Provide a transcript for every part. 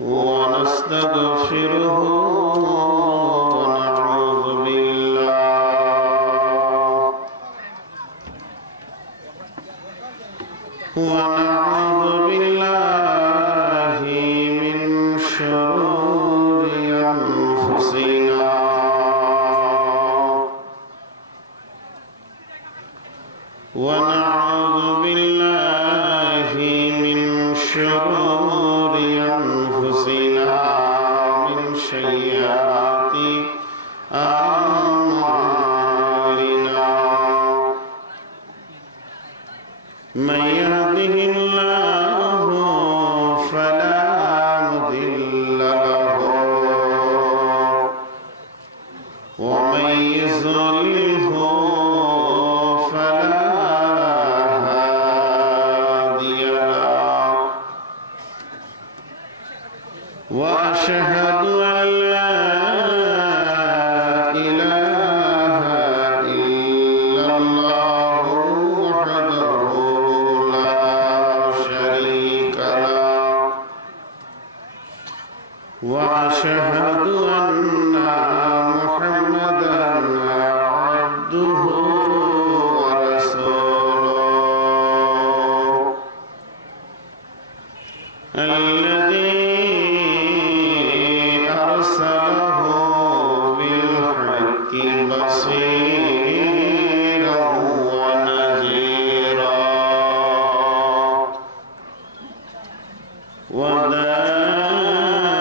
ونستغفره ونعوذ بالله من شرور أنفسنا ونعوذ بالله من شرور أنفسنا من سيئات أعمالنا من يهده الله فلا مضل له ومن يضلله فلا هادي له وأشهد أن لا إله إلا الله وحده لا شريك له وأشهد أن محمدا عبده ورسوله الذي أرسله بالحق بصيرا ونذيرا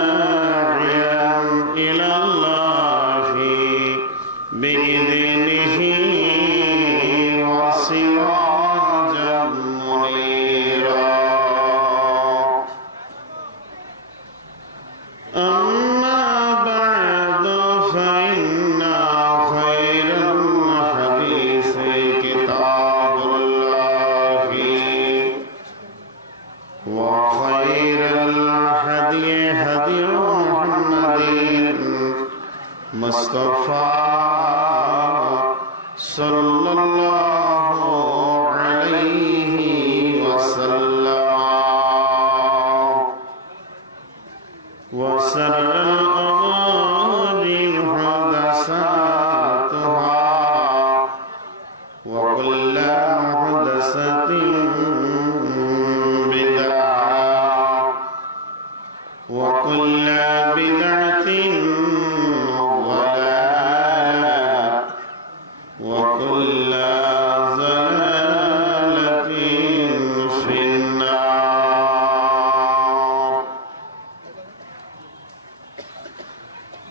وداعيا إلى الله بإذنه وسراجا منيرا أما بعد فإن خير الحديث كتاب الله وخير الهدي هدي محمد مصطفى صلى الله عليه وسلم وشر الأمور محدثاتها وكل محدثة بدعة وكل بدعة ضلالة وكل ضلالة في النار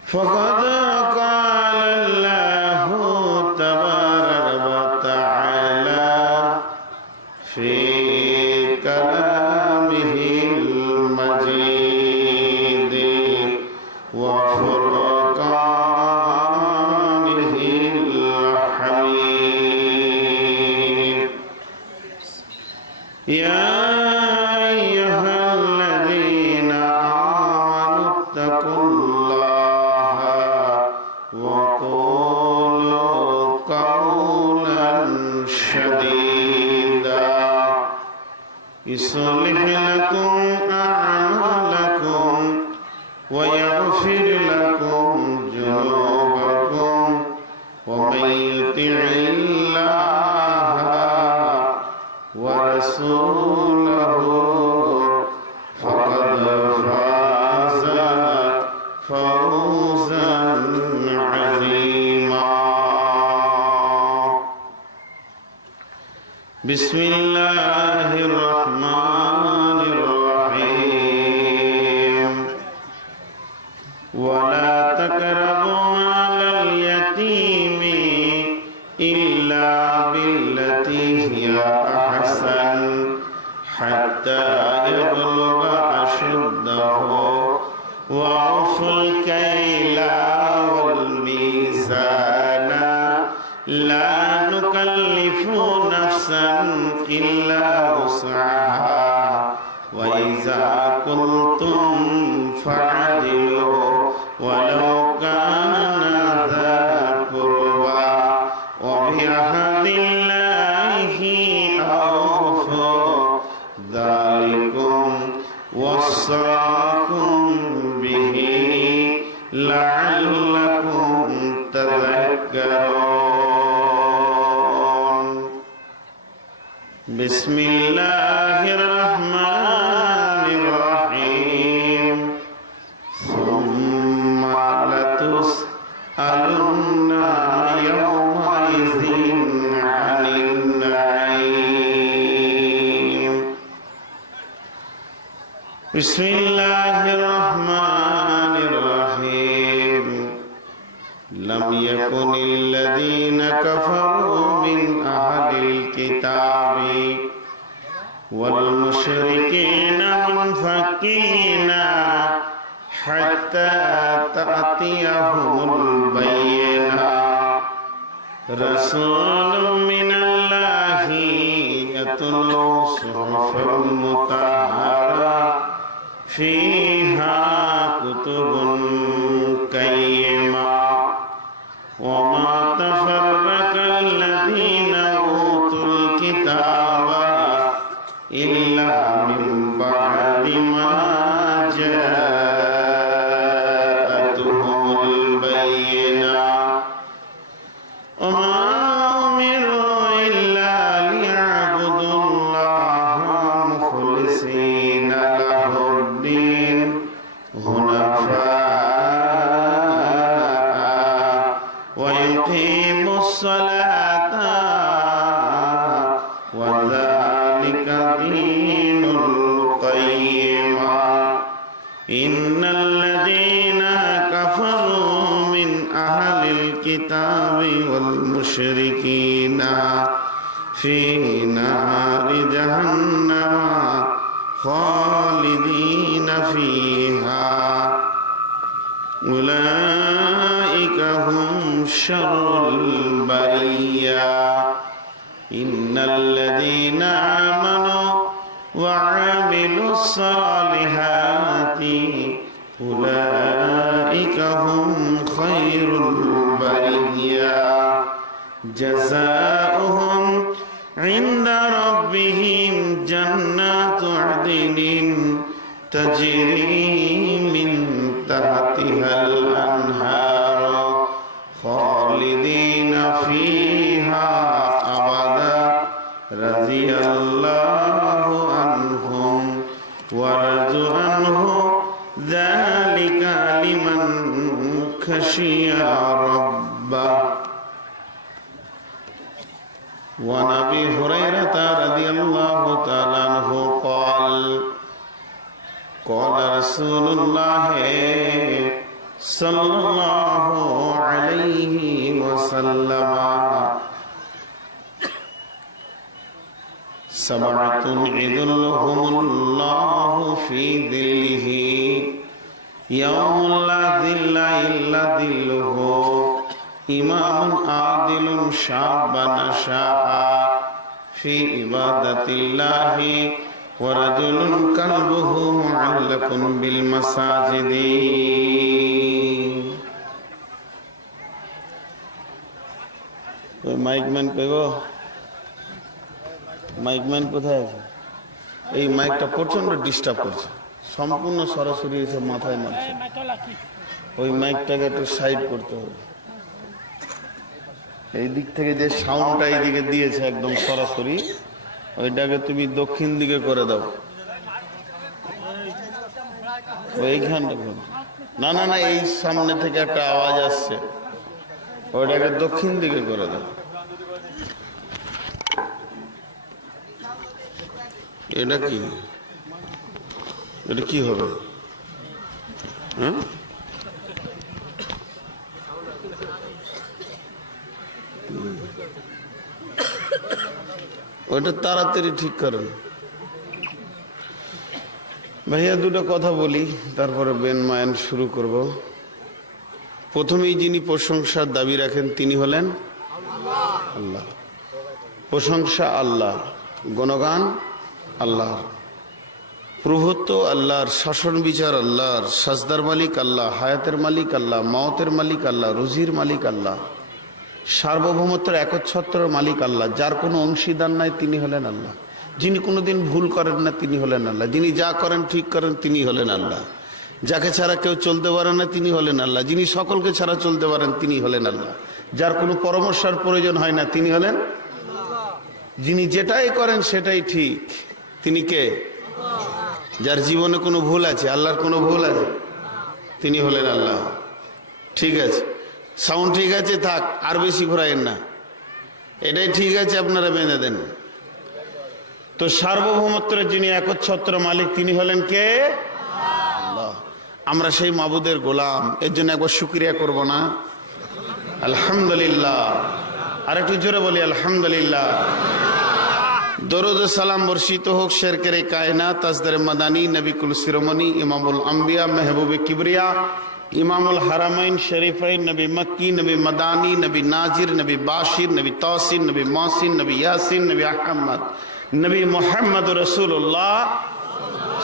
فقد قال الله تبارك وتعالى في كلامه المجيد وفرقانه الحميد يا أيها الذين آمنوا اتقوا الله وقولوا قولا سديدا يصلح لكم أعمالكم ويغفر لكم ذنوبكم ومن يطع الله ورسوله فقد فاز فوزا عظيما بسم الله الرحمن الرحيم ولا تقربوا مال اليتيم إلا بالتي هي أحسن حتى يبلغ أشده وأوفوا الكيل والميزان لا نكلف نفسا إلا وسعها وإذا قلتم فاعدلوا ولو كان ذا قربى وبعهد الله أوفوا ذلكم وصاكم لعلكم تذكرون بسم الله الرحمن الرحيم ثم لتسألن يومئذ عن النعيم بسم الله الرحمن الرحيم لم يكن الذين كفروا من أهل الكتاب والمشركين منفكين حتى تأتيهم البينة رسول من الله يتلو صحفا مطهرة فيها كتب قيمة وما تفرق الذين أوتوا الكتاب إلا من بعد ما جاءتهم البينة وما أمروا إلا ليعبدوا الله مخلصين له الدين حنفاء ويقيموا الصلاة وذلك دين القيمة إن الذين كفروا من أهل الكتاب والمشركين في نار جهنم خالدين فيها أولئك هم شر البرية إن الذين آمنوا وعملوا الصالحات أولئك هم خير البرية جزاؤهم عند ربهم جنات عدن تجري من تحتها الأنهار خالدين فيها أبدا رضي الله عنهم ورضوا عنه ذلك لمن خشي ربه وعن أبي هريرة رضي الله تعالى عنه قال قال رسول الله صلى الله عليه وسلم سبعة يظلهم الله في ظله يوم لا ظل إلا ظله إمام عادل شاب نشأ في عبادة الله ورجل قلبه معلق بالمساجد mic man পেব mic man কোথায় আছে এই মাইকটা প্রচন্ড ডিস্টার্ব করছে সম্পূর্ণ সরাসরি এসে মাথায় মারছে ওই মাইকটাকে একটু সাইড করতে হবে এই দিক থেকে যে সাউন্ডটা এইদিকে দিয়েছে একদম সরাসরি ওইটাকে তুমি দক্ষিণ দিকে করে দাও ওইখানটা না না না এই সামনে থেকে একটা আওয়াজ আসছে ওইটাকে দক্ষিণ দিকে করে দাও এটা কি এটা কি হবে হ্যাঁ ওইটা তাড়াতাড়ি ঠিক করেন ভাইয়া দুটো কথা বলি তারপরে বেন মায়ান শুরু করব প্রথমেই যিনি প্রশংসার দাবি রাখেন তিনি হলেন আল্লাহ প্রশংসা আল্লাহ গুণগান আল্লাহর প্রভুত্ব আল্লাহর শাসন বিচার আল্লাহর সাজদার মালিক আল্লাহ হায়াতের মালিক আল্লাহ মওতের মালিক আল্লাহ রুজির মালিক আল্লাহ সার্বভৌমত্বের একচ্ছত্রের মালিক আল্লাহ যার কোনো অংশীদার নাই তিনি হলেন আল্লাহ যিনি কোনোদিন ভুল করেন না তিনি হলেন আল্লাহ যিনি যা করেন ঠিক করেন তিনি হলেন আল্লাহ যাকে ছাড়া কেউ চলতে পারে না তিনি হলেন আল্লাহ। যিনি সকলকে ছাড়া চলতে পারেন তিনি হলেন আল্লাহ। যার কোনো পরামর্শের প্রয়োজন হয় না তিনি হলেন। যিনি যেটাই করেন সেটাই ঠিক তিনি কে? যার জীবনে কোনো ভুল আছে, আল্লাহর কোনো ভুল আছে, তিনি হলেন আল্লাহ। ঠিক আছে, সাউন্ড ঠিক আছে, থাক, আর বেশি ঘোরায়েন না, এটাই ঠিক আছে, আপনারা বেঁধে দেন। তো সার্বভৌমত্বের যিনি একচ্ছত্র মালিক তিনি হলেন কে? আল্লাহ। আমরা সেই মাবুদের গোলাম, এর জন্য একবার শুকরিয়া করব না? আলহামদুলিল্লাহ। আর একটু জোরে বলি আলহামদুলিল্লাহ। দরুদ ও সালাম বর্ষিত হোক শেরকের কায়নাত তাজদারে মাদানী নবী কুল শিরোমণি ইমামুল আম্বিয়া মেহবুবে কিবরিয়া ইমামুল হারামাইন শরীফাইন নবী মক্কি নবী মাদানী নবী নাজির নবী বাশির নবী তাসিন নবী মাসিন নবী ইয়াসিন নবী আহমদ নবী মুহাম্মদ রাসূলুল্লাহ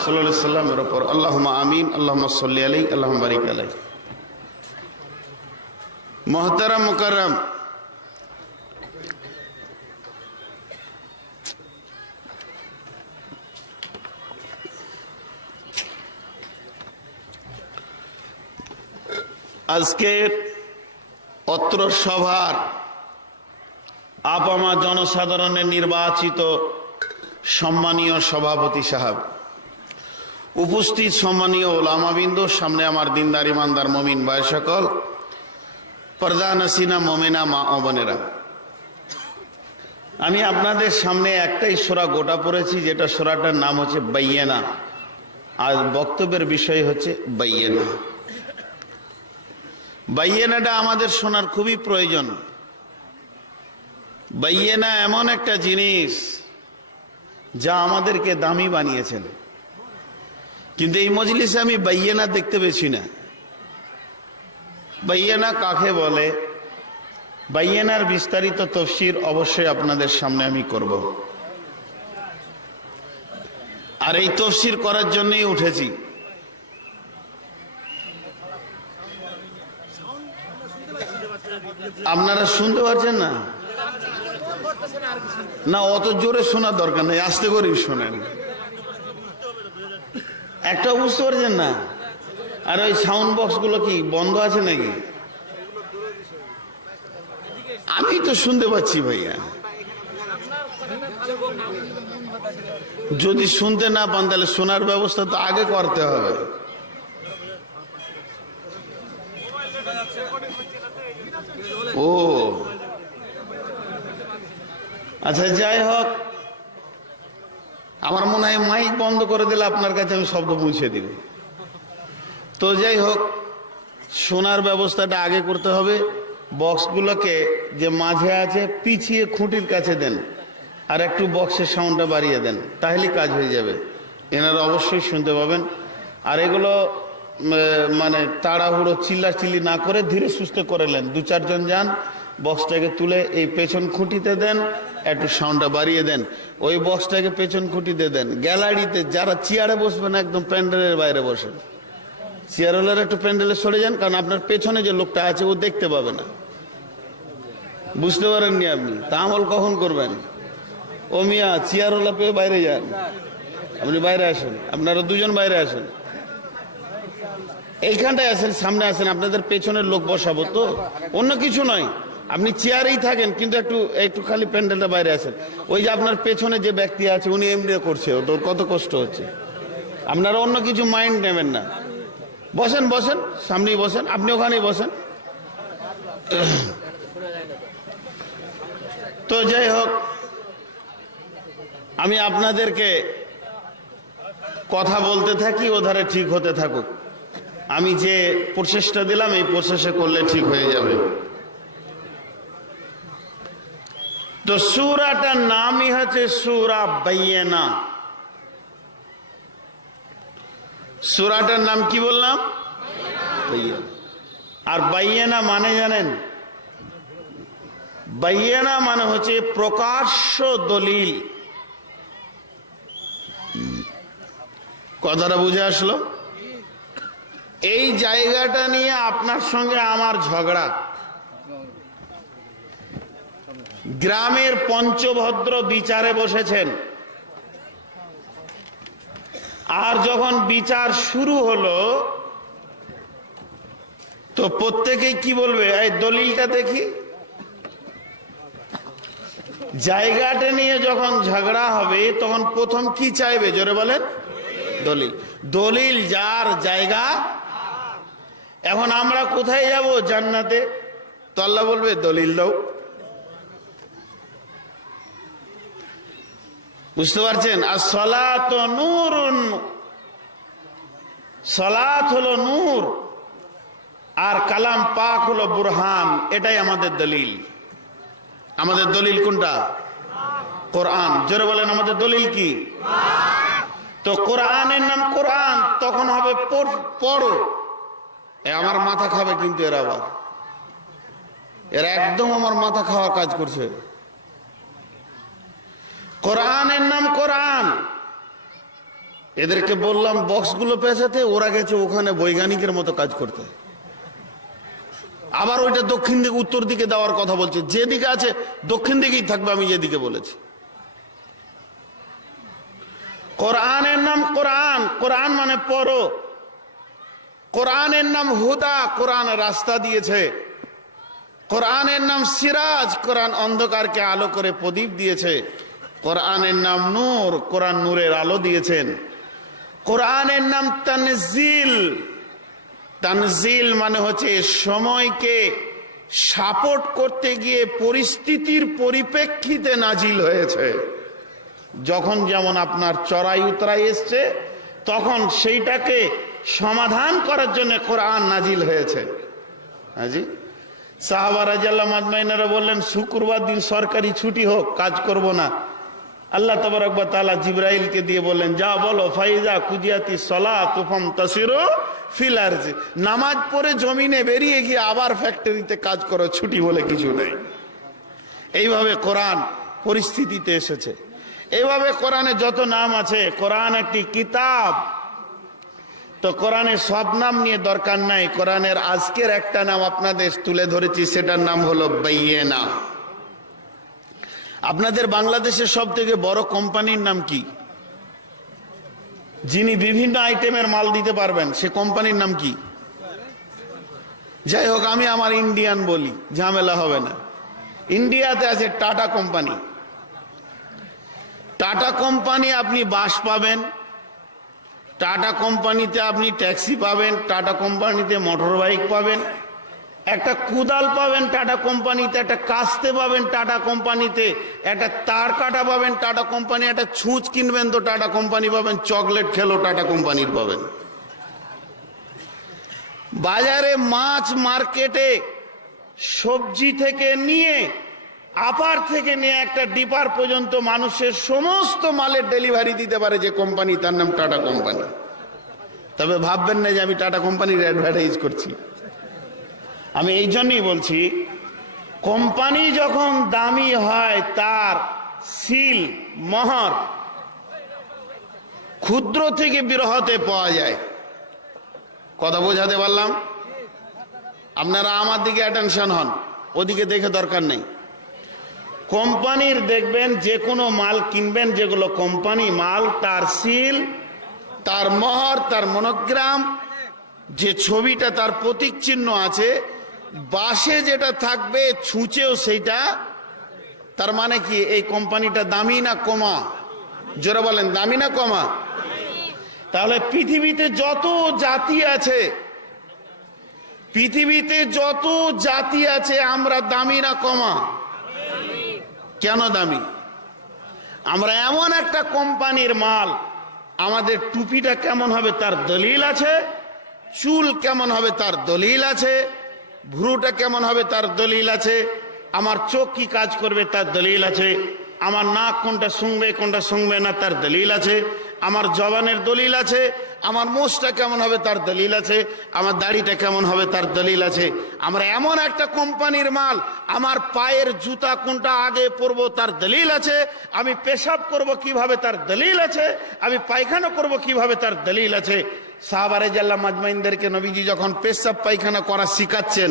সাল্লাল্লাহু আলাইহি সাল্লামের উপর আল্লাহুম্মা আমিন। আল্লাহুম্মা সাল্লি আলাইহি আল্লাহুম্মা বারিক আলাইহি। মুহতারাম মুকাররম, আজকের অত্র সভার আপামা জনসাধারণের নির্বাচিত সম্মানীয় সভাপতি সাহেব, উপস্থিত সম্মানীয় ওলামাবৃন্দ, সামনে আমার দিনদার ইমানদার মমিন ভাই সকল, পর্দা নসিনা মমিনা মা ও বোনেরা, আমি আপনাদের সামনে একটাই সূরা গোটা পড়েছি, যেটা সূরাটার নাম হচ্ছে বাইয়িনা। আজ বক্তব্যের বিষয় হচ্ছে বাইয়িনা। বাইয়িনাটা আমাদের শোনার খুবই প্রয়োজন। বাইয়িনা এমন একটা জিনিস যা আমাদেরকে দামি বানিয়েছেন, কিন্তু এই মজলিসে আমি বাইয়িনা দেখতে পেয়েছি না। বাইয়িনা কাকে বলে, বাইয়িনার বিস্তারিত তাফসীর অবশ্যই আপনাদের সামনে আমি করব, আর এই তাফসীর করার জন্যই উঠেছি। আপনারা শুনতে পাচ্ছেন না? না, অত জোরে শোনার দরকার নেই, আস্তে করেই শোনেন। একটা বুঝতে পারছেন না? আর ওই সাউন্ড বক্স গুলো কি বন্ধ আছে নাকি? আমি তো শুনতে পাচ্ছি ভাইয়া। যদি শুনতে না পান তাহলে শোনার ব্যবস্থা তো আগে করতে হবে। ও আচ্ছা, যাই হোক, আমার মনে হয় মাইক বন্ধ করে দিলে আপনার কাছে আমি শব্দ পৌঁছে দিব। তো যাই হোক, শোনার ব্যবস্থাটা আগে করতে হবে। বক্সগুলোকে যে মাঝে আছে পিছিয়ে খুঁটির কাছে দেন, আর একটু বক্সের সাউন্ডটা বাড়িয়ে দেন, তাহলেই কাজ হয়ে যাবে। এনারা অবশ্যই শুনতে পাবেন। আর এগুলো মানে তাড়াহুড়ো চিল্লাচিল্লি না করে ধীরে সুস্থে করে নেন। দু চারজন যান, বক্সটাকে তুলে এই পেছন খুঁটিতে দেন, একটু সাউন্ডটা বাড়িয়ে দেন, ওই বক্সটাকে পেছন খুঁটিতে দেন। গ্যালারিতে যারা চেয়ারে বসবেন একদম প্যান্ডেলের বাইরে বসেন, চেয়ারওয়ালারা একটু প্যান্ডেলে সরে যান, কারণ আপনার পেছনে যে লোকটা আছে ও দেখতে পাবে না। বুঝতে পারেননি আপনি? তা আমল কখন করবেন? ও মিয়া, চেয়ারওয়ালা পেয়ে বাইরে যান, আপনি বাইরে আসেন, আপনারা দুজন বাইরে আসেন, এইখানটায় আসেন, সামনে আসেন, আপনাদের পেছনের লোক বসাবো তো, অন্য কিছু নয়। আপনি চেয়ারেই থাকেন, কিন্তু একটু একটু খালি প্যান্ডেলটা বাইরে আসেন। ওই যে আপনার পেছনে যে ব্যক্তি আছে উনি এমনি করছে, ওর কত কষ্ট হচ্ছে। আপনারা অন্য কিছু মাইন্ড নেবেন না, বসেন বসেন, সামনেই বসেন, আপনি ওখানেই বসেন। তো যাই হোক, আমি আপনাদেরকে কথা বলতে থাকি, ওধারে ঠিক হতে থাকুক। আমি যে প্রচেষ্টা দিলাম এই প্রচেষ্টা করলে ঠিক হয়ে যাবে। তো সূরাটার নামই হচ্ছে সূরা বাইয়িনা। সূরাটার নাম কি বললাম? বাইয়িনা। আর বাইয়িনা মানে জানেন? বাইয়িনা মানে হচ্ছে প্রকাশ্য দলিল। কথাটা বুঝে আসলো? এই জায়গাটা নিয়ে আপনার সঙ্গে আমার ঝগড়া। গ্রামের পঞ্চভদ্র বিচারে বসেছেন, আর যখন বিচার শুরু হলো তো প্রত্যেকেই কি বলবে, এই দলিলটা দেখি। জায়গাটা নিয়ে যখন ঝগড়া হবে তখন প্রথম কি চাইবে, জোরে বলেন? দলিল। দলিল যার জায়গা। এখন আমরা কোথায় যাব? জান্নাতে। তো আল্লাহ বলবে দলিল দাও। বুঝতে পারছেন? আর সালাত নূরুন, সালাত হলো নূর, আর কালাম পাক হলো বুরহান। এটাই আমাদের দলিল। আমাদের দলিল কোনটা? কোরআন। জোরে বলেন আমাদের দলিল কি? তো কোরআনের নাম কোরআন, তখন হবে পড়ো। আমার মাথা খাবে কিন্তু এরা, আবার এরা একদম আমার মাথা খাওয়ার কাজ করছে। কোরআনের নাম কোরআন। এদেরকে বললাম বক্সগুলো পেছাতে, ওরা গেছে ওখানে বৈজ্ঞানিকের মতো কাজ করতে। আবার ওইটা দক্ষিণ দিকে উত্তর দিকে দেওয়ার কথা বলছে। যেদিকে আছে দক্ষিণ দিকেই থাকবে, আমি যেদিকে বলেছি। কোরআনের নাম কোরআন। কোরআন মানে পড়ো। কোরআনের নাম হুদা, কোরআন রাস্তা দিয়েছে। কোরআনের নাম সিরাজ, কোরআন অন্ধকারকে আলো করে প্রদীপ দিয়েছে। কোরআনের নাম নূর, কোরআন নূরের আলো দিয়েছেন। কোরআনের নাম তানজিল। তানজিল মানে হচ্ছে সময়কে সাপোর্ট করতে গিয়ে পরিস্থিতির পরিপ্রেক্ষিতে নাজিল হয়েছে। যখন যেমন আপনার চড়াই উতরাই এসছে, তখন সেইটাকে সমাধান করার জন্য কোরআন নাজিল হয়েছে। হাজি সাহাবা রাদিয়াল্লাহু আজমাইনরা বললেন, শুক্রবার দিন সরকারি ছুটি হোক, কাজ করব না। আল্লাহ তাবারক ওয়া তাআলা জিবরাইলকে দিয়ে বললেন, যা বলো, ফাইজা কুদিয়াতি সলাতু ফান্তাসিরু ফিল আরজি, নামাজ পড়ে জমিনে বেরিয়ে গিয়ে আবার ফ্যাক্টরিতে কাজ করো, ছুটি বলে কিছু নেই। এইভাবে কোরআন পরিস্থিতিতে এসেছে। এইভাবে কোরআনে যত নাম আছে, কোরআন একটি কিতাব। তো কোরআনের সব নাম নিয়ে দরকার নাই। কোরআনের আজকের একটা নাম আপনাদের তুলে ধরেছি, সেটার নাম হলো বাইয়িনা। আপনাদের বাংলাদেশের সব থেকে বড় কোম্পানির নাম কি? যিনি বিভিন্ন আইটেমের মাল দিতে পারবেন, সে কোম্পানির নাম কি? যাই হোক, আমি আমার ইন্ডিয়ান বলি, ঝামেলা হবে না। ইন্ডিয়াতে আছে টাটা কোম্পানি। টাটা কোম্পানি আপনি বাস পাবেন, টাটা কোম্পানিতে আপনি ট্যাক্সি পাবেন, টাটা কোম্পানিতে মোটর বাইক পাবেন, একটা কুদাল পাবেন টাটা কোম্পানিতে, একটা কাস্তে পাবেন টাটা কোম্পানিতে, একটা তার কাটা পাবেন টাটা কোম্পানি, একটা ছুঁচ কিনবেন তো টাটা কোম্পানি পাবেন, চকলেট খেলো টাটা কোম্পানির পাবেন। বাজারে মাছ, মার্কেটে সবজি থেকে নিয়ে, আপার থেকে নিয়ে একটা ডিপার পর্যন্ত মানুষের সমস্ত মালের ডেলিভারি দিতে পারে যে কোম্পানি, তার নাম টাটা কোম্পানি। তবে ভাববেন না যে আমি টাটা কোম্পানির অ্যাডভার্টাইজ করছি। আমি এই জন্যই বলছি, কোম্পানি যখন দামি হয়, তার সিল, মোহর ক্ষুদ্র থেকে বৃহতে পাওয়া যায়। কথা বোঝাতে পারলাম? আপনারা আমার দিকে অ্যাটেনশন হন, ওদিকে দেখে দরকার নেই। কোম্পানির দেখবেন যে কোনো মাল কিনবেন, যেগুলো কোম্পানি মাল, তার সিল, তার মোহর, তার মনোগ্রাম, যে ছবিটা, তার প্রতীক চিহ্ন আছে, বাসে যেটা থাকবে ছুঁচেও সেইটা। তার মানে কি, এই কোম্পানিটা দামি না কমা? জোরে বলেন, দামি না কমা? তাহলে পৃথিবীতে যত জাতি আছে, পৃথিবীতে যত জাতি আছে, আমরা দামি না কমা? কেন দামি? আমরা এমন একটা কোম্পানির মাল। আমাদের টুপিটা কেমন হবে তার দলিল আছে, চুল কেমন হবে তার দলিল আছে, ভ্রুটা কেমন হবে তার দলিল আছে, আমার চোখ কি কাজ করবে তার দলিল আছে, আমার নাক কোনটা শুনবে কোনটা শুনবে না তার দলিল আছে, আমার জবানের দলিল আছে, আমার মোষটা কেমন হবে তার দলিল আছে, আমার দাড়িটা কেমন হবে তার দলিল আছে। আমরা এমন একটা কোম্পানির মাল, আমার পায়ের জুতা কোনটা আগে পরবো তার দলিল আছে, আমি পেশাব করব কিভাবে তার দলিল আছে, আমি পায়খানা করব কিভাবে তার দলিল আছে। সাহাবা রাদিয়াল্লাহু আজমাইনদেরকে নবীজি যখন পেশাব পায়খানা করা শিখাচ্ছেন,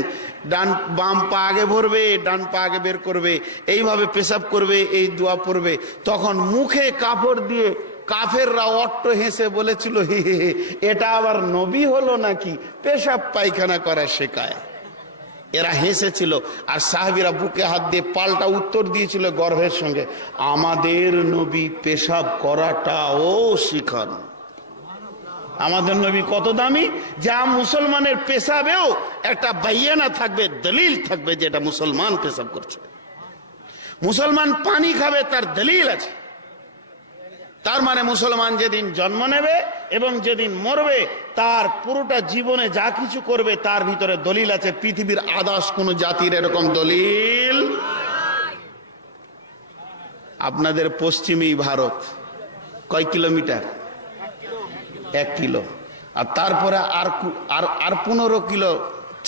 বাম পা আগে ভরবে, ডান পা আগে বের করবে, এইভাবে পেশাব করবে, এই দোয়া পড়বে, তখন মুখে কাপড় দিয়ে কাফেররা অট্ট হেসে বলেছিল, হে হে হে, এটা আবার নবী হলো নাকি, পেশাব পায়খানা করা শেখায়। এরা হেসেছিল, আর সাহাবীরা বুকে হাত দিয়ে পাল্টা উত্তর দিয়েছিল গর্বের সঙ্গে, আমাদের নবী পেশাব করাটাও শিখান। আমাদের নবী কত দামি, যা মুসলমানের পেশাবেও একটা বাইয়ানা থাকবে, দলিল থাকবে যে এটা মুসলমান পেশাব করছে। মুসলমান পানি খাবে, তার দলিল আছে। তার মানে মুসলমান যেদিন জন্ম নেবে এবং যেদিন মরবে, তার পুরোটা জীবনে যা কিছু করবে তার ভিতরে দলিল আছে। পৃথিবীর আদার্স কোন জাতির এরকম দলিল। আপনাদের পশ্চিমী ভারত কয় কিলোমিটার? 1 কিলো। আর তারপরে আর 15 কিলো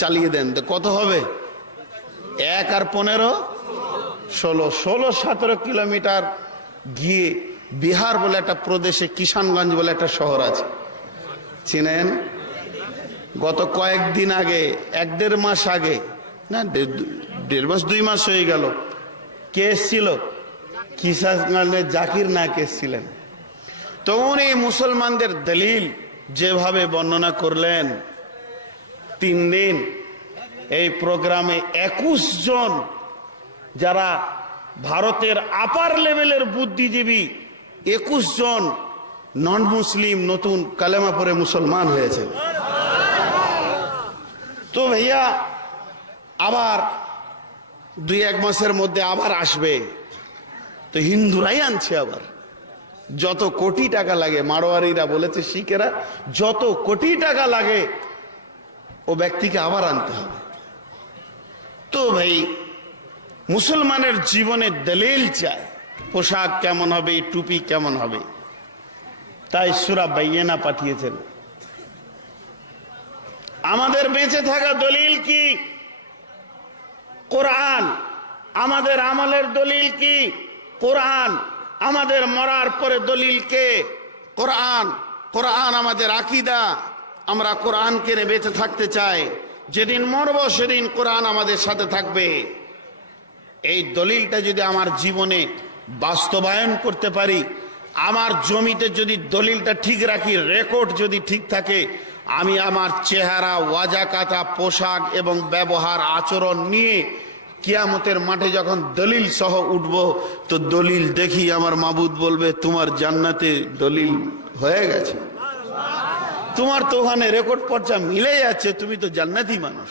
চালিয়ে দেন, তো কত হবে? 1 আর 15 16-17 কিলোমিটার গিয়ে বিহার বলে একটা প্রদেশে কিষানগঞ্জ বলে একটা শহর আছে, চিনেন? গত কয়েকদিন আগে, 1-1.5 মাস আগে, না 1.5 মাস 2 মাস হয়ে গেল, কে এসেছিল? কিষানগঞ্জের জাকির নায়েক এসেছিলেন। তো উনি মুসলমানদের দলিল যেভাবে বর্ণনা করলেন, 3 দিন এই প্রোগ্রামে 21 জন যারা ভারতের আপার লেভেলের বুদ্ধিজীবী, 21 জন নন মুসলিম নতুন কালেমা পড়ে মুসলমান হয়েছে। তো ভাইয়া আবার 2-1 মাসের মধ্যে আবার আসবে, তো হিন্দুরাই আনছে আবার। যত কোটি টাকা লাগে, মারোয়ারিরা বলেছে, শিখেরা, যত কোটি টাকা লাগে ও ব্যক্তিকে আবার আনতে হবে। তো ভাই মুসলমানের জীবনে দলিল চায়, পোশাক কেমন হবে, টুপি কেমন হবে। তাই সূরা বাইয়িনা পাঠিয়েছেন। আমাদের বেঁচে থাকা দলিল কি? কোরআন। আমাদের আমলের দলিল কি? কোরআন। আমাদের মরার পরে দলিল কে? কোরআন। কোরআন আমাদের আকীদা, আমরা কোরআনকে নিয়ে বেঁচে থাকতে চাই। যেদিন মরব সেদিন কোরআন আমাদের সাথে থাকবে। এই দলিলটা যদি আমার জীবনে বাস্তবায়ন করতে পারি, আমার জমিতে যদি দলিলটা ঠিক রাখি, রেকর্ড যদি ঠিক থাকে, আমি আমার চেহারা, ওয়াজাকাতা, পোশাক এবং ব্যবহার আচরণ নিয়ে কিয়ামতের মাঠে যখন দলিল সহ উঠব, তো দলিল দেখি আমার মাবুদ বলবে, তোমার জান্নাতে দলিল হয়ে গেছে, তোমার তো ওখানে রেকর্ড পর্চা মিলে যাচ্ছে, তুমি তো জান্নাতি মানুষ।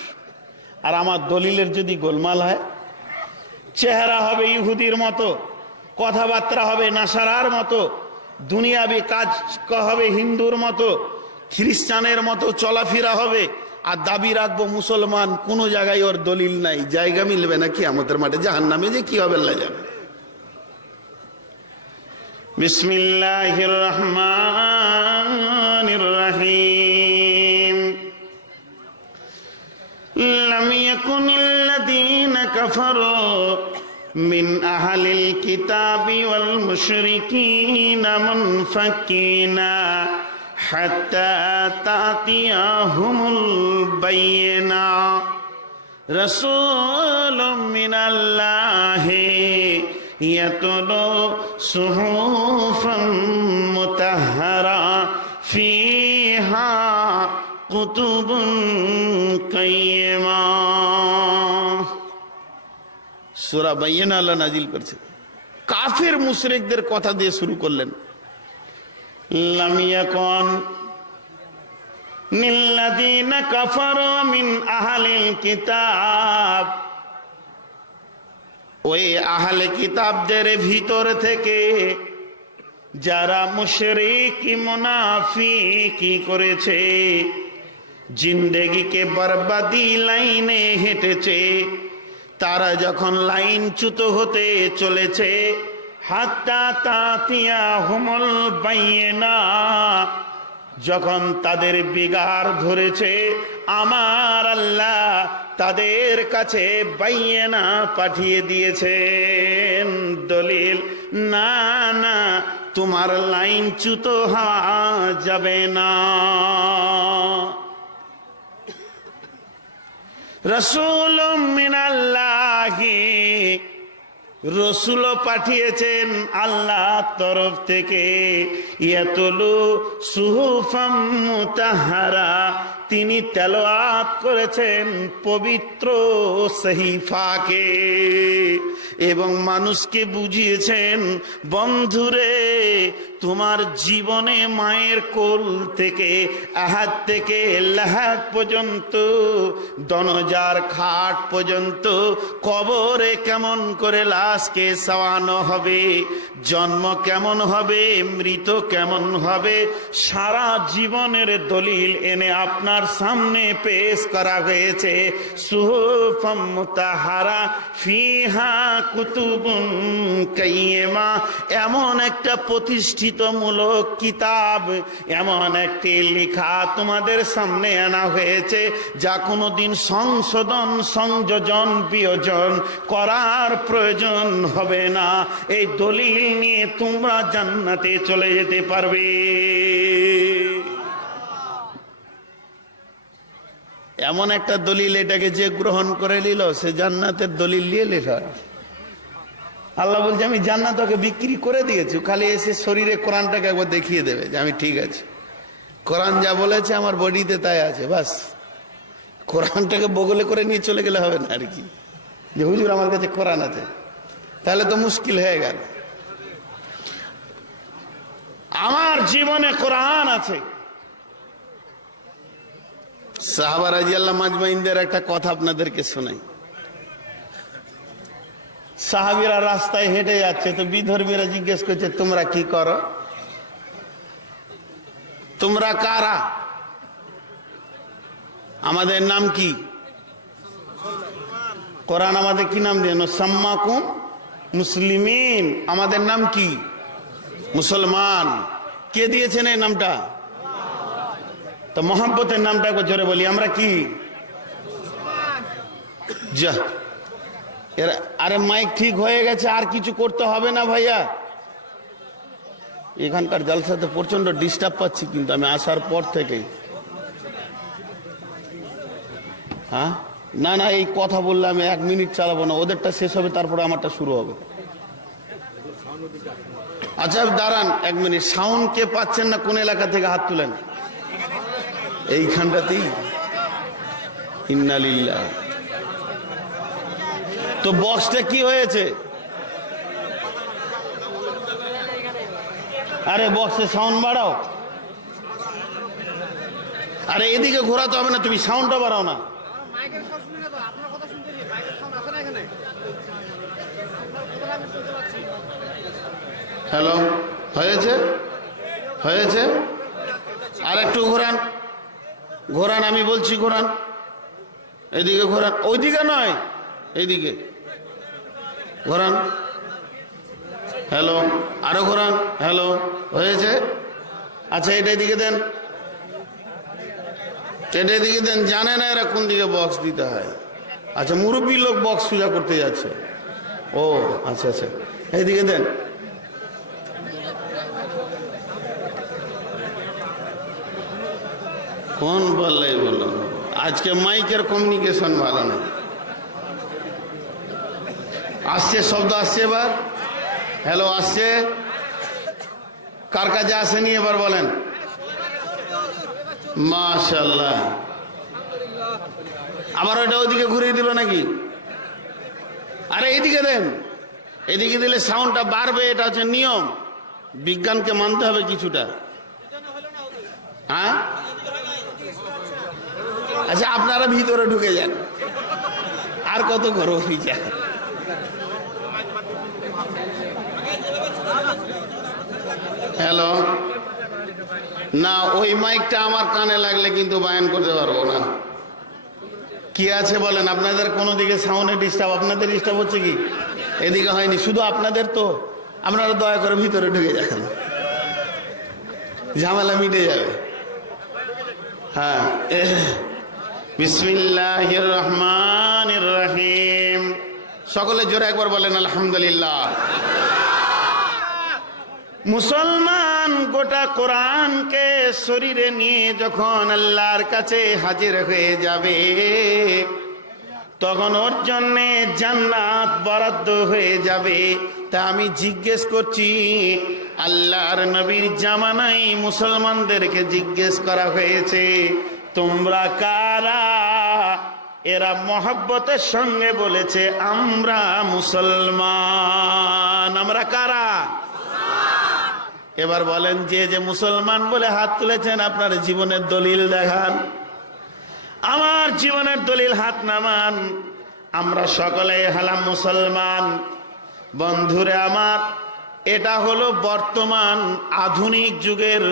আর আমার দলিলের যদি গোলমাল হয়, চেহারা হবে ইহুদির মতো, কথাবার্তা হবে নাসারার মতো, দুনিয়াবি কাজ হবে হিন্দুর মতো, খ্রিস্টানের মতো চলাফেরা হবে, আর দাবি রাখবো মুসলমান, কোন জায়গায় ওর দলিল নাই, জায়গা মিলবে না কিয়ামতের মাঠে, জাহান্নামে যে কি হবে আল্লাহ জানে। বিসমিল্লাহির রহমানির রহিম। লাম ইয়াকুনিল্লাযীনা কাফারু মিন আহলিল কিতাবি ওয়াল মুশরিকিনা মুনফাকিনা হাত্তা তাতিয়াহুমুল বাইয়িনা রাসূলুম মিনাল্লাহি ইয়াতলু সুহুফাম মুতাহহারা ফিহা কুতুবুন কাইয়্যিমা। সূরা বাইয়িনা আল্লাহ নাজিল করেছে। কাফির মুশরিকদের কথা দিয়ে শুরু করলেন। লাম ইয়াকুন নিল্লাযীনা কাফারু মিন আহলিল কিতাব, ওই আহলে কিতাবদের ভিতর থেকে যারা মুশরিক মুনাফিকি করেছে, জিন্দেগিকে বরবাদি লাইনে হেঁটেছে, তারা যখন লাইনচ্যুত হতে চলেছে, হাত্তা তাতিয়াহুমুল বাইয়িনা, যখন তাদের বিগার ধরেছে, আমার আল্লাহ তাদের কাছে বাইয়িনা পাঠিয়ে দিয়েছেন, দলিল। না না, তোমার লাইনচ্যুত হওয়া যাবে না। রাসূলুম মিনাল্লাহি, রসুলও পাঠিয়েছেন আল্লাহর তরফ থেকে। ইয়াতুলু সুহুফাম মুতাহহারা, তিনি তেলাওয়াত করেছেন পবিত্র সহিফাকে এবং মানুষকে বুঝিয়েছেন, বন্ধুরে তোমার জীবনে মায়ের কোল থেকে আহাদ থেকে লাহাদ পর্যন্ত, দনজার খাট পর্যন্ত কবরে কেমন করে লাশকে শোয়ানো হবে, জন্ম কেমন হবে, মৃত কেমন হবে, সারা জীবনের দলিল এনে আপনার সামনে পেশ করা হয়েছে। সুহুফাম মুতাহহারা ফিহা কুতুবুন কাইয়্যিমা, এমন একটা প্রতিষ্ঠিতমূলক কিতাব, এমন একটি লেখা তোমাদের সামনে আনা হয়েছে যা কোনোদিন সংশোধন, সংযোজন, বিয়োজন করার প্রয়োজন হবে না। এই দলিল নিয়ে তোমরা জান্নাতে চলে যেতে পারবে। এমন একটা দলিল, এটাকে যে গ্রহণ করে নিল সে জান্নাতের দলিল নিয়ে লেখা। আল্লাহ বলছে আমি জান্নাত ওকে বিক্রি করে দিয়েছি, খালি এসে শরীরে কোরআনটাকে একবার দেখিয়ে দেবে যে আমি ঠিক আছে, কোরআন যা বলেছে আমার বডিতে তাই আছে, বাস। কোরআনটাকে বগলে করে নিয়ে চলে গেলে হবে না আর কি, যে হুজুর আমার কাছে কোরআন আছে, তাহলে তো মুশকিল হয়ে গেল। আমার জীবনে কোরআন আছে। সাহাবা রাদিয়াল্লাহু মাজমাইনদের একটা কথা আপনাদেরকে শোনাই। সাহাবীরা রাস্তায় হেঁটে যাচ্ছে, তো বিধর্মীরা জিজ্ঞেস করছে তোমরা কি করো, তোমরা কারা, আমাদের নাম কি? কোরআন আমাদের কি নাম দেন? সাম্মাকুম মুসলিমিন, আমাদের নাম কি? মুসলমান। কে দিয়েছেন এই নামটা? তো মোহাম্মতের নামটা একবার জোরে বলি, আমরা কি? যা, আরে মাইক ঠিক হয়ে গেছে, আর কিছু করতে হবে না ভাইয়া। এখানকার জালসাতে প্রচন্ড ডিস্টার্ব পাচ্ছি কিন্তু আমি আসার পর থেকেই। হ্যাঁ, না না, এই কথা বললে আমি 1 মিনিট চালাবো না, ওদেরটা শেষ হবে তারপরে আমারটা শুরু হবে। আচ্ছা দাঁড়ান 1 মিনিট, সাউন্ড কে পাচ্ছেন না কোন এলাকা থেকে হাত তুলেন। এইখানটাতেই ইন্না লিল্লাহ। তো বক্সটা কি হয়েছে? আরে বক্সে সাউন্ড বাড়াও। আরে এদিকে ঘোরাতে হবে না, তুমি সাউন্ডটা বাড়াও না। হ্যালো, হয়েছে হয়েছে, আর একটু ঘোরান ঘোরান, আমি বলছি ঘোরান, এদিকে ঘোরান, ওইদিকে নয় এইদিকে ঘোরান। হ্যালো, আরো ঘোরান। হ্যালো, হয়েছে? আচ্ছা এটা দিকে দেন, এটা দিকে দেন। জানে না এরা কোন দিকে বক্স দিতে হয়। আচ্ছা মুরব্বী লোক বক্স পূজা করতে যাচ্ছে। ও আচ্ছা আচ্ছা, এইদিকে দেন। কোন বললে বললো, আজকে মাইকের কমিউনিকেশন ভালো না। আসছে শব্দ আসছে এবার, হ্যালো আসছে। কার কাছে আসেনি এবার বলেন? মাশাআল্লাহ। আবার ওইটা ওইদিকে ঘুরিয়ে দিল নাকি? আরে এইদিকে দেন, এদিকে দিলে সাউন্ডটা বাড়বে, এটা হচ্ছে নিয়ম, বিজ্ঞানকে মানতে হবে কিছুটা। হ্যাঁ আচ্ছা আপনারা ভিতরে ঢুকে যান, আর কত করবো বিচার। হ্যালো, না ওই মাইকটা আমার কানে লাগলে কিন্তু বায়ান করতে পারবো না। কি আছে বলেন? আপনাদের কোনো দিকে সাউন্ডে ডিস্টার্ব? আপনাদের ডিস্টার্ব হচ্ছে কি? এদিকে হয়নি, শুধু আপনাদের। তো আপনারা দয়া করে ভিতরে ঢুকে যান, ঝামেলা মিটে যাবে। হ্যাঁ, বিসমিল্লাহির রহমানির রহিম। সকলে জোরে একবার বলেন আলহামদুলিল্লাহ। মুসলমান গোটা কোরআনকে শরীরে নিয়ে যখন আল্লাহর কাছে হাজির হয়ে যাবে, তখন ওর জন্য জান্নাত বরাদ্দ হয়ে যাবে। তা আমি জিজ্ঞেস করছি, আল্লাহর নবীর জামানায় মুসলমানদেরকে জিজ্ঞেস করা হয়েছে, তোমরা কারা? এরা মহব্বতের সঙ্গে বলেছে, আমরা মুসলমান। আমরা কারা? এবার বলেন, যে যে মুসলমান বলে হাত তুলেছেন, আপনার জীবনের দলিল দেখান। আমার জীবনের দলিল হাত নামান। আমরা সকলে হলাম মুসলমান। বন্ধুরে আমার, এটা হলো বর্তমান আধুনিক যুগের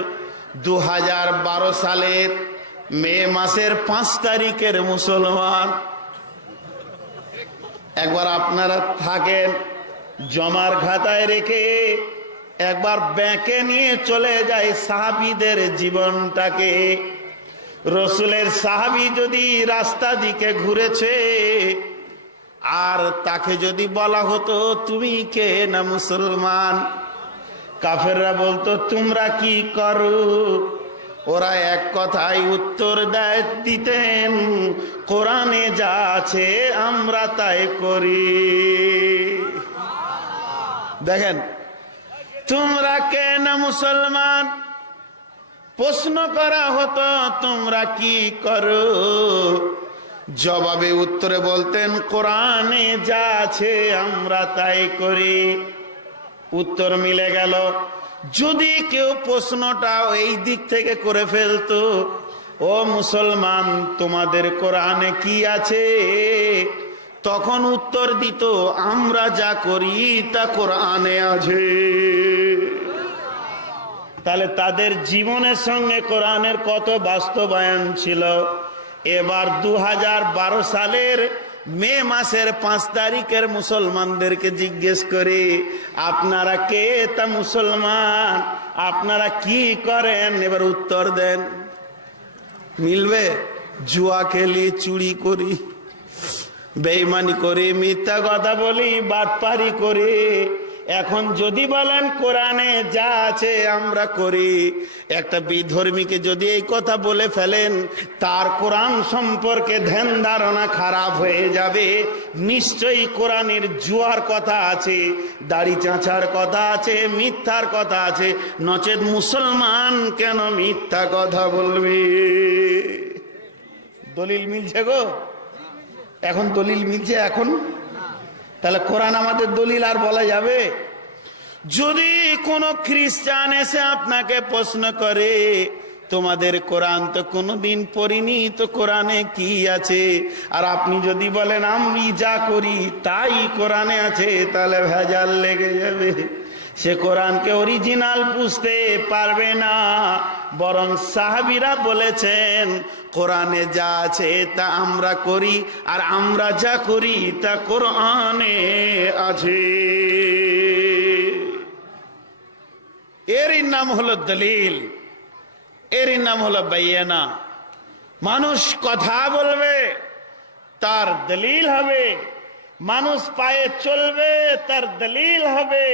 2012 সালের মে মাসের 5 তারিখের মুসলমান। একবার আপনারা থাকেন জমার খাতায় রেখে, একবার ব্যাংকে নিয়ে চলে যায় সাহাবীদের জীবনটাকে। রসুলের সাহাবী যদি রাস্তা দিকে ঘুরেছে, আর তাকে যদি বলা হতো তুমি কে না মুসলমান, কাফেররা বলতো তোমরা কি করো? ওরা এক কথায় উত্তর দিতেন, কোরআনে যা আছে আমরা তাই করি। দেখেন, তোমরা কে না মুসলমান প্রশ্ন করা হতো, তোমরা কি করো? জবাবে উত্তরে বলতেন, কোরআনে যা আছে আমরা তাই করি। উত্তর মিলে গেল। যদি কেউ প্রশ্নটা এই দিক থেকে করে ফেলতো, ও মুসলমান তোমাদের কোরআনে কি আছে, তখন উত্তর দিত, আমরা যা করি তা কোরআনে আছে। তাহলে তাদের জীবনের সঙ্গে কোরআনের কত বাস্তবায়ন ছিল। এবার 2012 সালের মে মাসের 5 তারিখের মুসলমানদেরকে জিজ্ঞেস করি, আপনারা কে তা মুসলমান, আপনারা কি করেন? এবার উত্তর দেন। মিলবে? জুয়া খেলি, চুরি করি, বেঈমানি করি, মিথ্যা কথা বলি, বাটপারি করি। এখন যদি বলেন কোরআনে যা আছে আমরা করি, একটা বিধর্মীকে যদি এই কথা বলে ফেলেন, তার কোরআন সম্পর্কে ধ্যান ধারণা খারাপ হয়ে যাবে। নিশ্চয়ই কোরআনের জুয়ার কথা আছে, দাড়ি চাঁচার কথা আছে, মিথ্যার কথা আছে, নচেত মুসলমান কেন মিথ্যা কথা বলবে? দলিল মিলছে গো? এখন দলিল মিলছে এখন। তাহলে কোরআন আমাদের দলিল আর বলা যাবে? যদি কোনো খ্রিস্টান এসে আপনাকে প্রশ্ন করে, তোমাদের কোরআন তো কোনোদিন পড়িনি, তো কোরআনে কি আছে? আর আপনি যদি বলেন আমি যা করি তাই কোরআনে আছে, তাহলে ভেজাল লেগে যাবে। সে কোরআনকে অরিজিনাল বুঝতে পারবে না। বরং সাহাবীরা বলেছেন, কোরআনে যা আছে তা আমরা করি, আর আমরা যা করি তা কোরআনে আছে। এরই নাম হলো দলিল, এরই নাম হলো বাইয়ানা। মানুষ কথা বলবে, তার দলিল হবে। মানুষ পায়ে চলবে, তার দলিল হবে।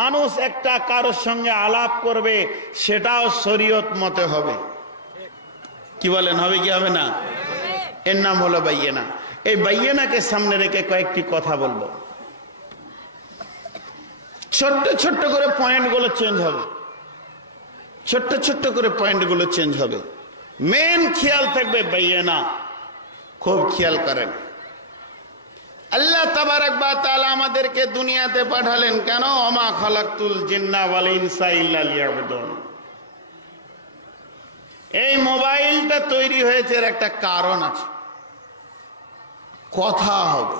মানুষ একটা কারোর সঙ্গে আলাপ করবে, সেটাও শরীয়ত মতে হবে। কি বলেন, হবে কি হবে না? এর নাম হলো বাইয়ানা। এই বাইয়ানাকে সামনে রেখে কয়েকটি কথা বলবো। ছোট্ট ছোট্ট করে পয়েন্টগুলো চেঞ্জ হবে, ছোট্ট ছোট্ট করে পয়েন্টগুলো চেঞ্জ হবে। মেন খেয়াল থাকবে বাইয়ানা, খুব খেয়াল করেন। আল্লাহ তাবারক ওয়া তাআলা আমাদেরকে দুনিয়াতে পাঠালেন কেন? ওমা খালাকতুল জিন্না ওয়াল ইনসা ইল্লা লিয়াবুদুন। এই মোবাইলটা তৈরি হয়েছে এর একটা কারণ আছে। কথা হবে,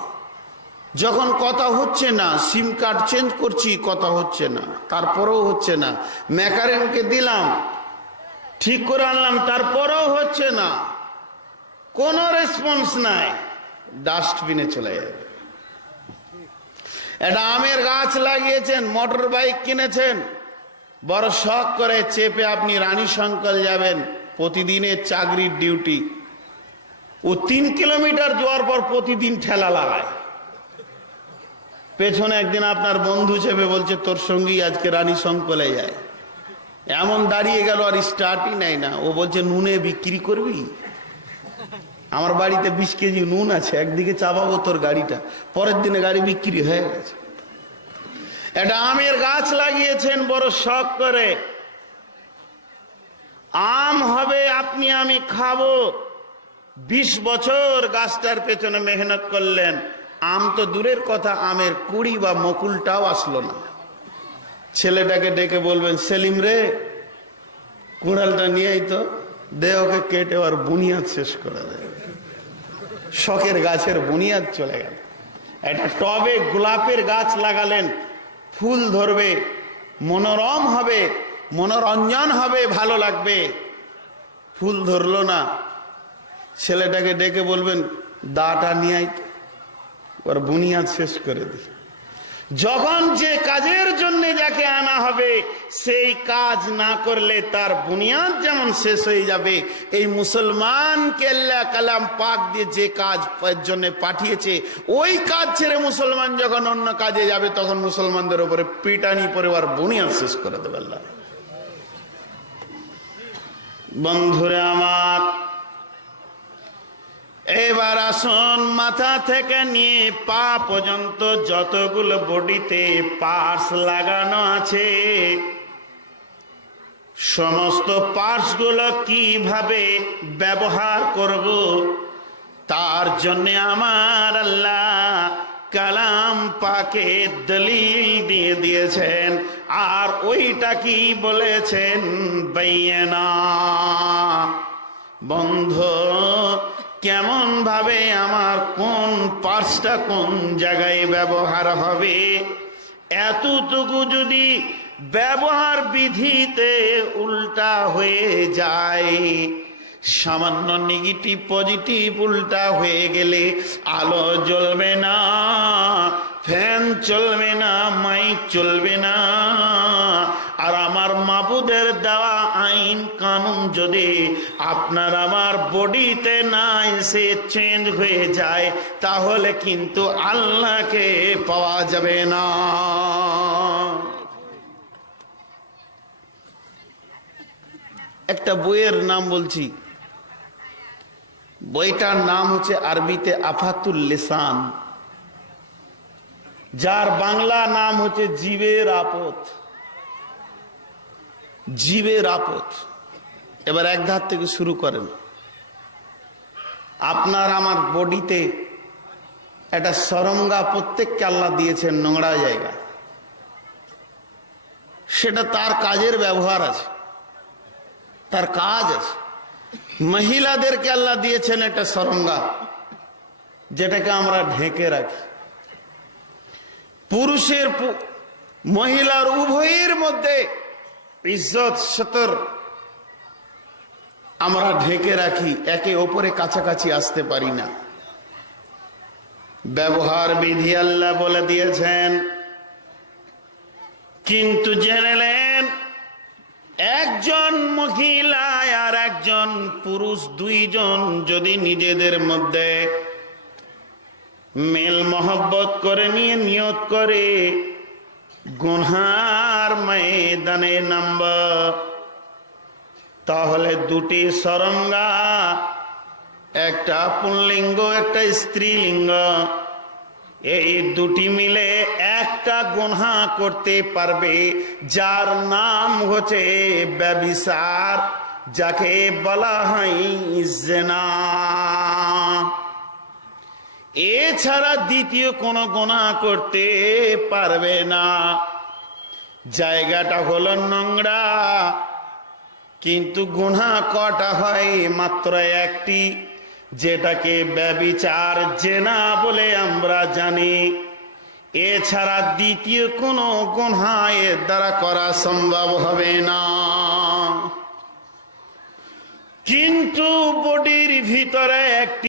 যখন কথা হচ্ছে না, সিম কার্ড চেঞ্জ করছি, কথা হচ্ছে না, তারপরেও হচ্ছে না। মেকানিককে দিলাম, ঠিক করে আনলাম, তারপরেও হচ্ছে না, কোনো রেসপন্স নাই, ডাস্টবিনে চলে যাবে। একটা আমের গাছ লাগিয়েছেন, মোটর বাইক কিনেছেন, বড় শখ করে চেপে আপনি রানী শঙ্কর যাবেন, প্রতিদিনের চাকরির ডিউটি। ও 3 কিলোমিটার যাওয়ার পর প্রতিদিন ঠেলা লাগায়। পেছনে একদিন আপনার বন্ধু চেপে বলছে, তোর সঙ্গী আজকে রানী শঙ্করে যায়। এমন দাঁড়িয়ে গেল, আর স্টার্টই নেয় না। ও বলছে, নুনে বিক্রি করবি? আমার বাড়িতে 20 কেজি নুন আছে, একদিকে চাপাবো তোর গাড়িটা, পরের দিনে গাড়ি বিক্রি হয়ে গেছে। একটা আমের গাছ লাগিয়েছেন বড় শখ করে, আম হবে, আপনি আমি খাবো। 20 বছর গাছটার পেছনে মেহনত করলেন, আম তো দূরের কথা, আমের কুড়ি বা মুকুলটাও আসলো না। ছেলেটাকে ডেকে বলবেন, সেলিম রে, কুড়ালটা নিয়েই তো দে, ওকে কেটে আর বুনিয়াদ শেষ করে দেয়। শখের গাছের বুনিয়াদ চলে গেল। একটা টবে গোলাপের গাছ লাগালেন, ফুল ধরবে, মনোরম হবে, মনোরঞ্জন হবে, ভালো লাগবে, ফুল ধরলো না। ছেলেটাকে ডেকে বলবেন, দাটা নিয়ে আই, ওর বুনিয়াদ শেষ করে দি। যখন যে কাজের জন্য যাকে আনা হবে সেই কাজ না করলে তার বুনিয়াদ যেমন শেষ হয়ে যাবে, এই মুসলমানকে আল্লাহ কালাম পাক দিয়ে যে কাজ জন্য পাঠিয়েছে, ওই কাজ ছেড়ে মুসলমান যখন অন্য কাজে যাবে তখন মুসলমানদের উপরে পিটানি পরে আর বুনিয়াদ শেষ করে দেবে আল্লাহ। বন্ধুরে আমার, এবার আসুন, মাথা থেকে নিয়ে পা পর্যন্ত যতগুলো বডিতে পার্টস লাগানো আছে, সমস্ত পার্টস গুলো কিভাবে ব্যবহার করব তার জন্য আমার আল্লাহ কালাম পাকে দলিল দিয়ে দিয়েছেন। আর ওইটা কি বলেছেন? বাইয়ানা। বন্ধু, কেমন ভাবে আমার কোন পার্টসটা কোন জায়গায় ব্যবহার হবে, এতটুকু যদি ব্যবহার বিধিতে উল্টা হয়ে যায়, সামান্য নেগেটিভ পজিটিভ উল্টা হয়ে গেলে আলো জ্বলবে না, ফ্যান চলবে না, মাইক চলবে না। আর আমার মাবুদের দেওয়া আইন কানুন যদি আপনার আমার বডিতে না এসে চেঞ্জ হয়ে যায়, তাহলে কিন্তু আল্লাহকে পাওয়া যাবে না। একটা বইয়ের নাম বলছি, বইটার নাম হচ্ছে আরবিতে আফাতুল লিসান, যার বাংলা নাম হচ্ছে জীবের আপদ। জীবের আপদ। এবার এক ধার থেকে শুরু করেন। আপনার আমার বডিতে একটা সরঙ্গা প্রত্যেককে আল্লাহ দিয়েছেন, নোংরা জায়গা, সেটা তার কাজের ব্যবহার আছে, তার কাজ আছে। মহিলাদেরকে আল্লাহ দিয়েছেন একটা সরঙ্গা, যেটাকে আমরা ঢেকে রাখি। পুরুষের মহিলার উভয়ের মধ্যে ইজ্জত সতর আমরা ঢেকে রাখি, একে অপরে কাছাকাছি আসতে পারি না। ব্যবহার বিধি আল্লাহ বলে দিয়েছেন, কিন্তু জেনেলেন একজন মহিলা আর একজন পুরুষ দুইজন যদি নিজেদের মধ্যে মেল মহব্বত করে নিয়ে নিয়ত করে গুনহার ময়দানে নামব, তাহলে দুটি সরঙ্গা, একটা পুল্লিঙ্গ একটা স্ত্রীলিঙ্গ, এই দুটি মিলে একটা গুনহা করতে পারবে, যার নাম হচ্ছে ব্যভিচার, যাকে বলা হয় জিনা। এছাড়া দ্বিতীয় কোনো গুনাহ করতে পারবে না। জায়গাটা হলো নোংরা, কিন্তু গুনাহ কটা হয়? মাত্র একটি, যেটাকে ব্যভিচার জিনা বলে আমরা জানি। এছাড়া দ্বিতীয় কোনো গুনাহ এর দ্বারা করা সম্ভব হবে না। কিন্তু বডির ভিতরে একটি